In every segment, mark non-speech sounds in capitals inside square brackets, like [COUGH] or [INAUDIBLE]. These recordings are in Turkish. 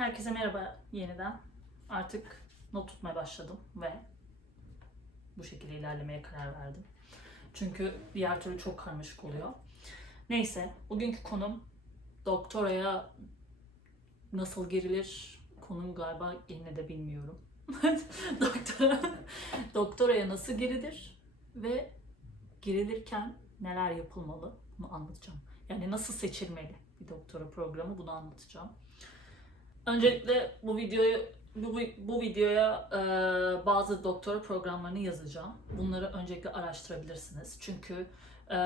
Herkese merhaba yeniden. Artık not tutmaya başladım ve bu şekilde ilerlemeye karar verdim. Çünkü diğer türlü çok karmaşık oluyor. Neyse, bugünkü konum doktoraya nasıl girilir? Konum galiba yine de bilmiyorum. [LAUGHS] doktora, doktoraya nasıl girilir ve girilirken neler yapılmalı bunu anlatacağım. Yani nasıl seçilmeli bir doktora programı bunu anlatacağım. Öncelikle bu videoyu bu, bu videoya e, bazı doktora programlarını yazacağım. Bunları öncelikle araştırabilirsiniz. Çünkü e,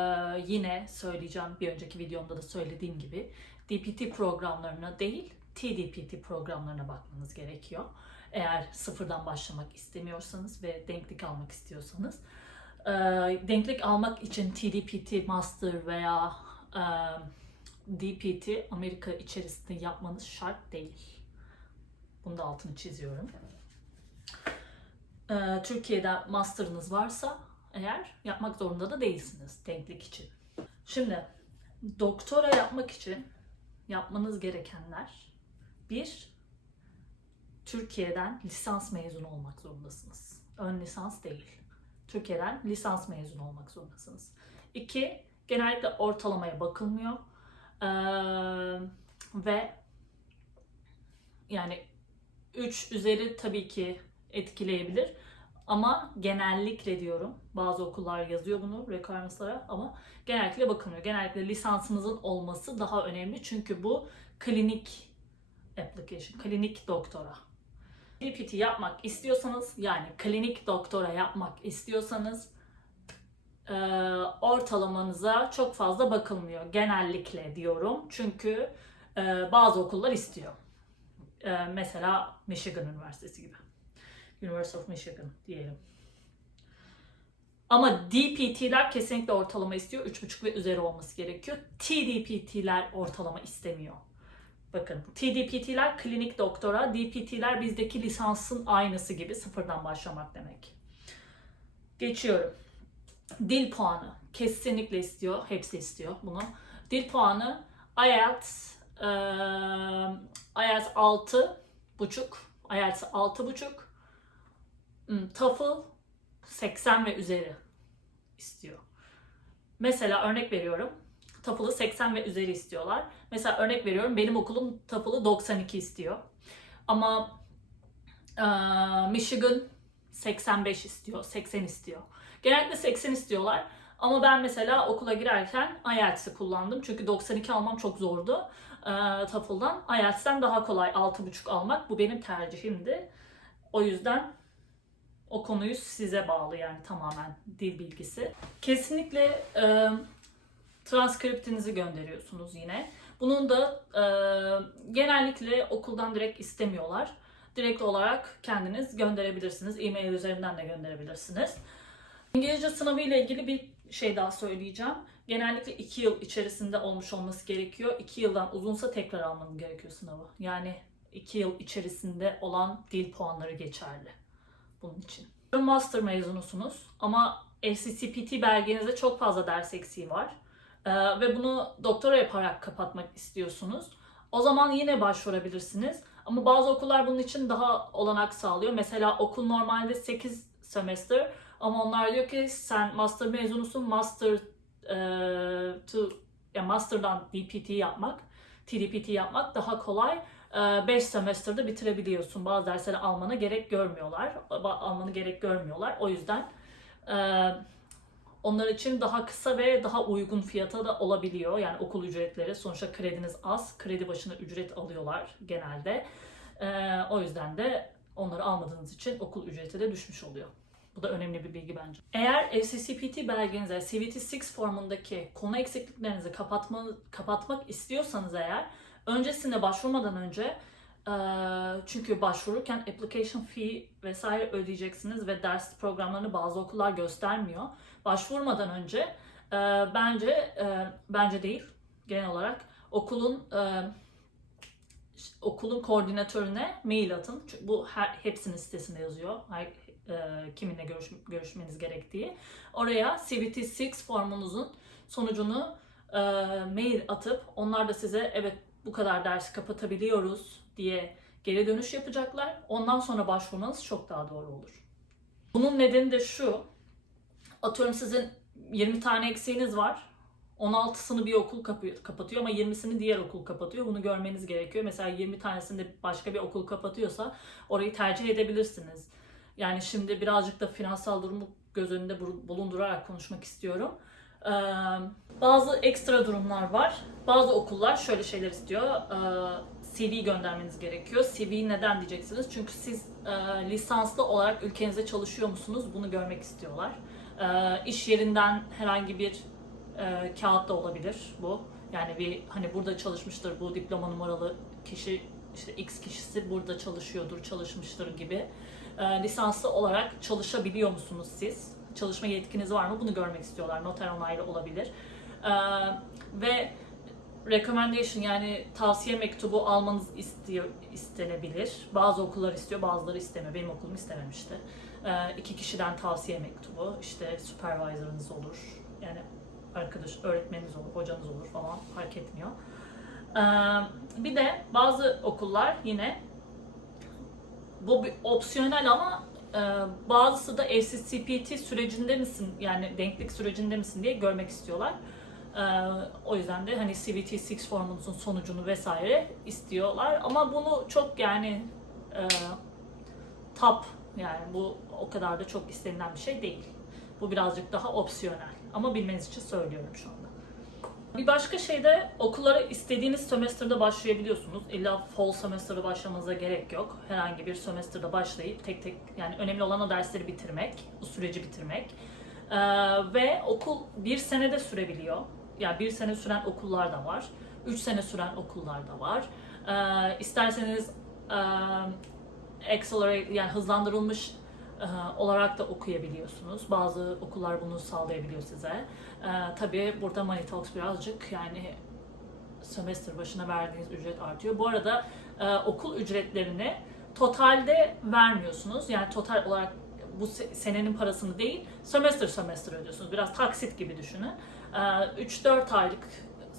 yine söyleyeceğim bir önceki videomda da söylediğim gibi DPT programlarına değil TDPT programlarına bakmanız gerekiyor. Eğer sıfırdan başlamak istemiyorsanız ve denklik almak istiyorsanız. E, denklik almak için TDPT Master veya e, DPT Amerika içerisinde yapmanız şart değil. Bunu da altını çiziyorum. Ee, Türkiye'de master'ınız varsa eğer yapmak zorunda da değilsiniz denklik için. Şimdi doktora yapmak için yapmanız gerekenler bir Türkiye'den lisans mezunu olmak zorundasınız. Ön lisans değil. Türkiye'den lisans mezunu olmak zorundasınız. İki, genellikle ortalamaya bakılmıyor. Ee, ve yani 3 üzeri tabii ki etkileyebilir. Ama genellikle diyorum. Bazı okullar yazıyor bunu requirements'lara ama genellikle bakılmıyor. Genellikle lisansınızın olması daha önemli. Çünkü bu klinik application, klinik doktora. DPT yapmak istiyorsanız yani klinik doktora yapmak istiyorsanız e, ortalamanıza çok fazla bakılmıyor. Genellikle diyorum. Çünkü e, bazı okullar istiyor. E, mesela Michigan Üniversitesi gibi. University of Michigan diyelim. Ama DPT'ler kesinlikle ortalama istiyor. 3,5 ve üzeri olması gerekiyor. TDPT'ler ortalama istemiyor. Bakın TDPT'ler klinik doktora, DPT'ler bizdeki lisansın aynısı gibi sıfırdan başlamak demek. Geçiyorum. Dil puanı kesinlikle istiyor. Hepsi istiyor bunu. Dil puanı IELTS e, IELTS 6 buçuk, IELTS 6 buçuk, hmm, TOEFL 80 ve üzeri istiyor. Mesela örnek veriyorum. TOEFL'ı 80 ve üzeri istiyorlar. Mesela örnek veriyorum benim okulum TOEFL'ı 92 istiyor. Ama e, Michigan 85 istiyor, 80 istiyor. Genellikle 80 istiyorlar. Ama ben mesela okula girerken IELTS'i kullandım. Çünkü 92 almam çok zordu e, TOEFL'dan. IELTS'ten daha kolay 6,5 almak. Bu benim tercihimdi. O yüzden o konuyu size bağlı yani tamamen dil bilgisi. Kesinlikle e, transkriptinizi gönderiyorsunuz yine. Bunun da e, genellikle okuldan direkt istemiyorlar. Direkt olarak kendiniz gönderebilirsiniz. E-mail üzerinden de gönderebilirsiniz. İngilizce sınavı ile ilgili bir şey daha söyleyeceğim. Genellikle 2 yıl içerisinde olmuş olması gerekiyor. 2 yıldan uzunsa tekrar almanız gerekiyor sınavı. Yani 2 yıl içerisinde olan dil puanları geçerli bunun için. Master mezunusunuz ama FCCPT belgenizde çok fazla ders eksiği var. Ee, ve bunu doktora yaparak kapatmak istiyorsunuz. O zaman yine başvurabilirsiniz. Ama bazı okullar bunun için daha olanak sağlıyor. Mesela okul normalde 8 semester ama onlar diyor ki sen master mezunusun, master e, to yani master'dan DPT yapmak, TDPT yapmak daha kolay. 5 semester'da bitirebiliyorsun. Bazı dersleri almana gerek görmüyorlar. Almanı gerek görmüyorlar. O yüzden e, onlar için daha kısa ve daha uygun fiyata da olabiliyor. Yani okul ücretleri sonuçta krediniz az. Kredi başına ücret alıyorlar genelde. E, o yüzden de onları almadığınız için okul ücreti de düşmüş oluyor. Bu da önemli bir bilgi bence. Eğer FCCPT belgenize CVT6 formundaki konu eksikliklerinizi kapatma, kapatmak istiyorsanız eğer öncesinde başvurmadan önce çünkü başvururken application fee vesaire ödeyeceksiniz ve ders programlarını bazı okullar göstermiyor. Başvurmadan önce bence bence değil genel olarak okulun okulun koordinatörüne mail atın. Çünkü bu her hepsinin sitesinde yazıyor. E, kiminle görüş, görüşmeniz gerektiği. Oraya CVT6 formunuzun sonucunu e, mail atıp onlar da size evet bu kadar dersi kapatabiliyoruz diye Geri dönüş yapacaklar. Ondan sonra başvurmanız çok daha doğru olur. Bunun nedeni de şu. Atıyorum sizin 20 tane eksiğiniz var. 16'sını bir okul kapatıyor ama 20'sini diğer okul kapatıyor. Bunu görmeniz gerekiyor. Mesela 20 tanesinde başka bir okul kapatıyorsa orayı tercih edebilirsiniz. Yani şimdi birazcık da finansal durumu göz önünde bul- bulundurarak konuşmak istiyorum. Ee, bazı ekstra durumlar var. Bazı okullar şöyle şeyler istiyor. Ee, CV göndermeniz gerekiyor. CV neden diyeceksiniz? Çünkü siz e, lisanslı olarak ülkenize çalışıyor musunuz? Bunu görmek istiyorlar. Ee, iş yerinden herhangi bir e, kağıt da olabilir bu. Yani bir hani burada çalışmıştır bu diploma numaralı kişi işte X kişisi burada çalışıyordur, çalışmıştır gibi. E, lisanslı olarak çalışabiliyor musunuz siz? Çalışma yetkiniz var mı? Bunu görmek istiyorlar. Noter onaylı olabilir. E, ve recommendation yani tavsiye mektubu almanız istiyor, istenebilir. Bazı okullar istiyor, bazıları istemiyor. Benim okulum istememişti. E, iki kişiden tavsiye mektubu, işte supervisor'ınız olur. Yani arkadaş, öğretmeniniz olur, hocanız olur falan fark etmiyor. Ee, bir de bazı okullar yine bu bir opsiyonel ama e, bazısı da FCCPT sürecinde misin yani denklik sürecinde misin diye görmek istiyorlar. Ee, o yüzden de hani CVT6 formunuzun sonucunu vesaire istiyorlar ama bunu çok yani e, top yani bu o kadar da çok istenilen bir şey değil. Bu birazcık daha opsiyonel. Ama bilmeniz için söylüyorum şu anda. Bir başka şey de okullara istediğiniz sömestrde başlayabiliyorsunuz. İlla fall semester'da başlamanıza gerek yok. Herhangi bir sömestrde başlayıp tek tek yani önemli olan o dersleri bitirmek, o süreci bitirmek. Ee, ve okul bir senede sürebiliyor. Yani bir sene süren okullar da var. Üç sene süren okullar da var. Ee, isterseniz e, accelerate yani hızlandırılmış olarak da okuyabiliyorsunuz. Bazı okullar bunu sağlayabiliyor size. E, tabii burada Money Talks birazcık yani sömestr başına verdiğiniz ücret artıyor. Bu arada e, okul ücretlerini totalde vermiyorsunuz. Yani total olarak bu se- senenin parasını değil, sömestr sömestr ödüyorsunuz. Biraz taksit gibi düşünün. E, 3-4 aylık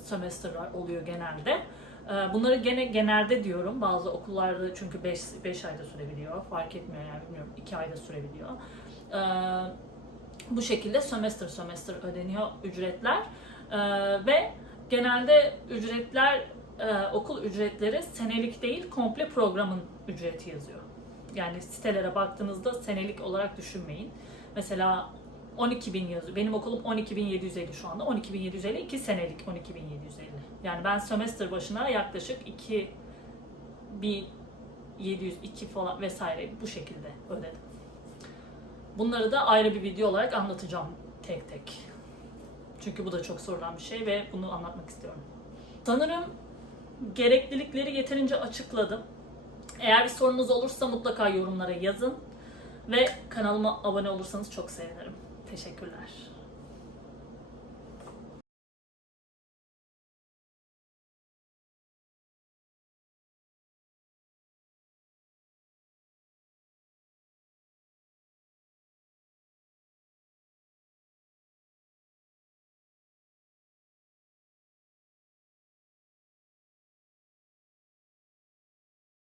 sömestrler oluyor genelde. Ee, Bunları gene genelde diyorum. Bazı okullarda çünkü 5 5 ayda sürebiliyor. Fark etmiyor yani bilmiyorum 2 ayda sürebiliyor. Ee, Bu şekilde sömestr sömestr ödeniyor ücretler. Ee, Ve genelde ücretler e, okul ücretleri senelik değil komple programın ücreti yazıyor. Yani sitelere baktığınızda senelik olarak düşünmeyin. Mesela 12.000 yazıyor. Benim okulum 12.750 şu anda. 12.750 2 senelik 12.750. Yani ben sömestr başına yaklaşık 2 702 falan vesaire bu şekilde ödedim. Bunları da ayrı bir video olarak anlatacağım tek tek. Çünkü bu da çok sorulan bir şey ve bunu anlatmak istiyorum. Sanırım gereklilikleri yeterince açıkladım. Eğer bir sorunuz olursa mutlaka yorumlara yazın ve kanalıma abone olursanız çok sevinirim. Teşekkürler.